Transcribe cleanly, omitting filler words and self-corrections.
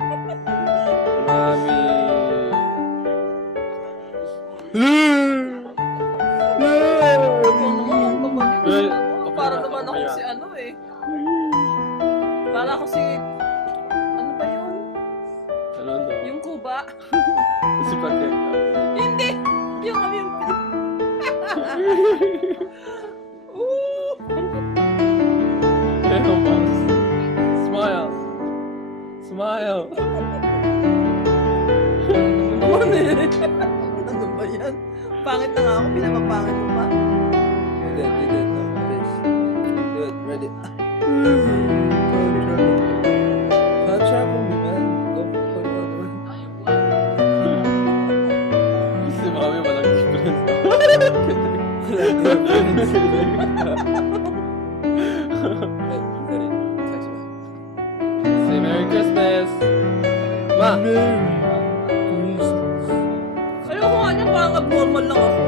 Mami. Para naman ako si ano eh. Para ako si... Ano ba yun? Ano to? Yung Kuba. Si Patek. Hindi! Yung kami yung... Ew, Moms. Smile. Smile. Ano eh? Ano ba yan? Pangit na nga ako, pinapapangit mo pa. Good, ready. Can't travel me, man. Go for the other one. Si Mami walang difference. Say Merry Christmas! Ma! Ayoko nga niya, parang abnormal lang ako.